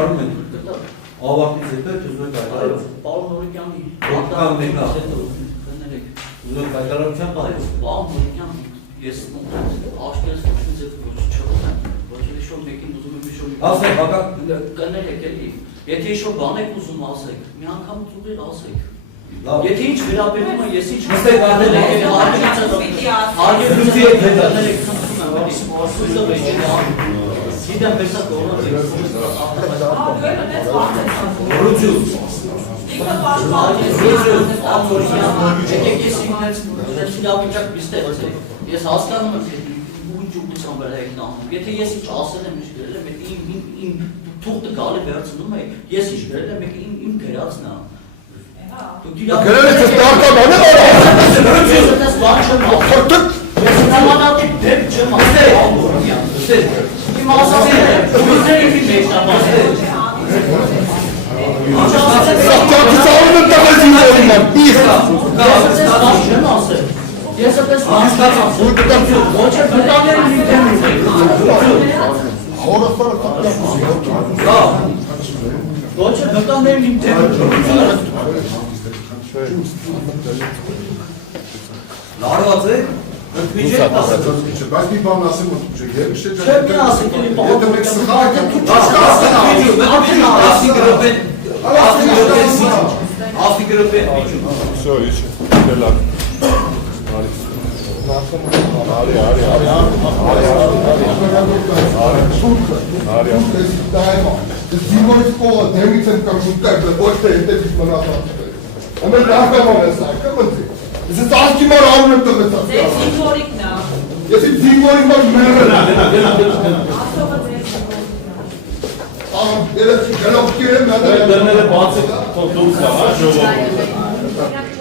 Արում են։ Ավարտից հետո ուզում եք հայտարարել։ Պարոն Նորիկյանի Ոտքան մեկա։ կներեք։ Ուզում եք հայտարարության տալիս։ Պարոն Նորիկյան, ես աշկերս ոչինչ ձեզ ոչ չողնեմ, ոչ էլ շո մեկին ուզում եմ շո։ Ասեք, հակա։ Կներեք էլի։ Եթե շո բան եք ուզում ասեք, մի անգամ ուղիղ ասեք։ Լավ։ Եթե ինչ վերաբերում է, ես ինչ Նստեք արել եք, Հարգեցի եք հետաներեք խնդրում եմ, ասույցը վեճ է Գիտեմ պեսա կողնած եք Ռուջուց Եկեք ես ինքնեց լավիճակ բիստեղացեք Ես հասկանում եմ ուղիչ ուղղության վրա եք նանում Եթե ես ինչ ասել եմ, ինչ գրել եմ, իմ թուղթը գալի վերցնում է Ես ինչ գրել եմ, իմ գրածն է Գրել ես դարտաբանը Ես նմանատիպ դեպք չեմ ասել Իմ ասացել է, ուզերի մի մեջնաբասել Սաղճակիցարում եմ տղեզ իմ որիմ եմ, իսկա Ես ատես վանշկացամ, ոչ է բտաների մի տեմ Հորասարը Ոչ է բտաների մի տեմ Լարված եք, ընդմիջ եք ասել։ Բայց մի բան ասեմ ու չեք, Չէ մի ասեք, էլի եթե մեկ սխալ Все, ищи. Дела. Զինվորից կողը դեմից եմ կամ շուտկայք ոչ թե հետևից մնացած ամեն նախկաման ես արկը մնցի ես ես ասկի մար արուն եմ տղեցած Ձեզ զինվորիկն է ես իմ զինվորի մար մեղրն Աստողը ձեզ զինվորիկն է երեքի գլով կերեմ Դրները բաց է, դուք կա, ժողով։